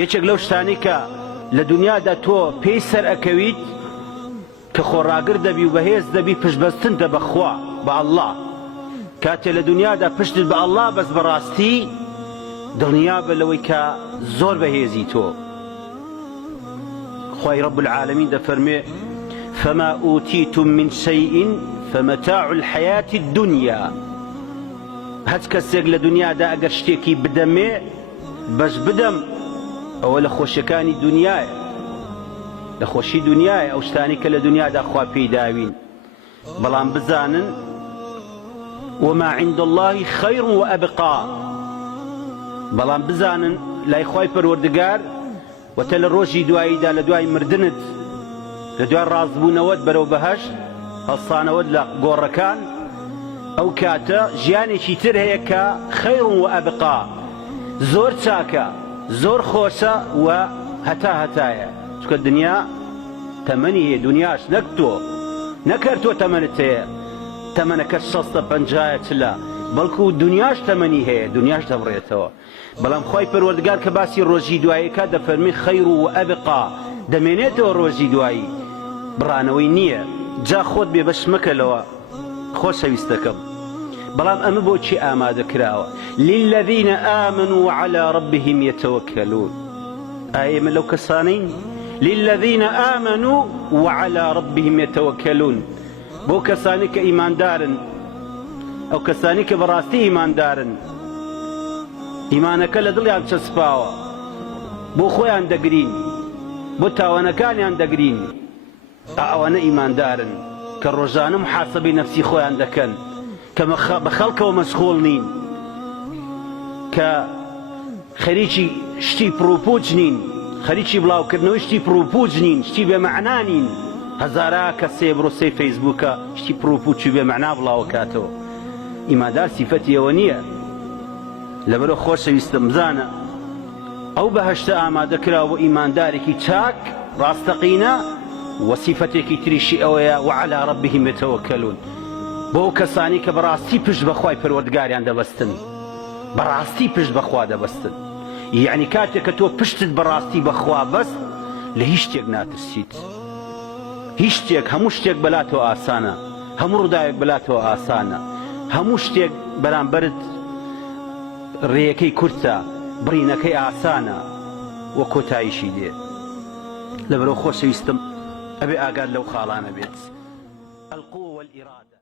یەکێک لەو شتانی کە لە دنیادا تۆ پێی سەر ئەکەویت کە خۆڕاگر دەبی و بەهێز دەبی پشتبەستن دە بەخوا بە ئەڵڵا. کاتێ لە دنیادا پشتت بە ئەڵڵا بەس بەڕاستی دڵنیا بە لەوەی کە زۆر بەهێزی تۆ. خوای رب العالمین دەفەرمێ فما ئوتیتم من شەیء فمتاع الحياة الدنيا. هەچ کەسێک لە دنیادا ئەگەر شتێکی بدەمێ بەش بدەم ئەوە لە خۆشیەکانی دنیایە، لە خۆشی دنیایە ئەو شتانی کە لە دنیادا خوا پێی داوین. بەڵام بزانن وما عند الله خير وأبقى. بەڵام بزانن لای خوای پەروەردگار وەتە لە ڕۆژی دواییدا لە دوای مردنت لە دوای ڕازبوونەوەت بەرەو بەهەشت هەڵسانەوەت لە گۆڕەکان ئەو کاتە ژیانێکی تر هەیە کە خەیر و ئەبقا، زۆر چاکە، زۆر خۆشە و هەتا هەتایە. چونکە دنیا تەمەنی هەیە، دنیاش نەک تۆ نەکەر تۆ تەمەنت هەیە، تەمەنەکە 60-50 چلە، بەڵکو دنیاش تەمەنی هەیە، دنیاش دەبڕێتەوە. بەڵام خوای پەروەردگار کە باسی ڕۆژی دواییەکە دەفەرمی خەیر و ئەبقا، دەمێنێتەوە ڕۆژی دوایی، بڕانەوەی نییە. جا خۆت بێبەش مەکەلەوە خۆشەویستەکەم. بەڵام ئەمە بۆچی ئامادە کراوە؟ للذین آمنوا وعلى ربهم يتوكلون. ئایا ئێمە لەو کەسانەین؟ للذین آمنوا وعلى ربهم يتوكلون. بۆ کەسانی کە ئیماندارن، ئەو کەسانی کە بەڕاستی ئیماندارن، ئیمانەکە لە دڵیان چەسپاوە، بۆ خۆیان دەگرین، بۆ تاوانەکانیان دەگرین، ئەوانە ئیماندارن کە ڕۆژانە محاسەبەی نەفسی خۆیان دەکەن، کە بە خەڵکەوە مەشغوڵ نین، کە خەریکی شتی پرۆپۆچ نین، خەریکی بڵاوکردنەوەی شتی پرۆپۆچ نین، شتی بێمەعنا نین. هەزارە کەسێ بڕۆسەی فەیسبووکە شتی پرۆپۆچی بێمەعنا بڵاوە کاتەوە. ئیماندار سیفەتی ئەوە نییە. لەبەرەوە خۆشەویستم بزانە ئەو بەهەشتە ئامادە کراوە بۆ ئیماندارێکی چاک ڕاستەقینە و سیفەتێکی تریشی ئەوەیە وعلى ربهم يتوكلون. بۆ کەسانی کە بەڕاستی پشت بەخوای پەروەردگاریان دەبەستن، بەڕاستی پشت بەخوا دەبەستن. یعنی کاتێک کە تۆ پشتت بەڕاستی بەخوا بەست لە هیچ شتێک ناترسیت، هیچ شتێک، هەموو شتێک بەلاتەوە ئاسانە، هەموو ڕووداوێک بەلاتەوە ئاسانە، هەموو شتێک بەرامبەرت ڕێیەکەی کورتە، بڕینەکەی ئاسانە و کۆتاییشی دێ. لەبەرەوە خۆشەویستم ئەبێ ئاگاد لەو خاڵانە بێت. القوة والإرادة.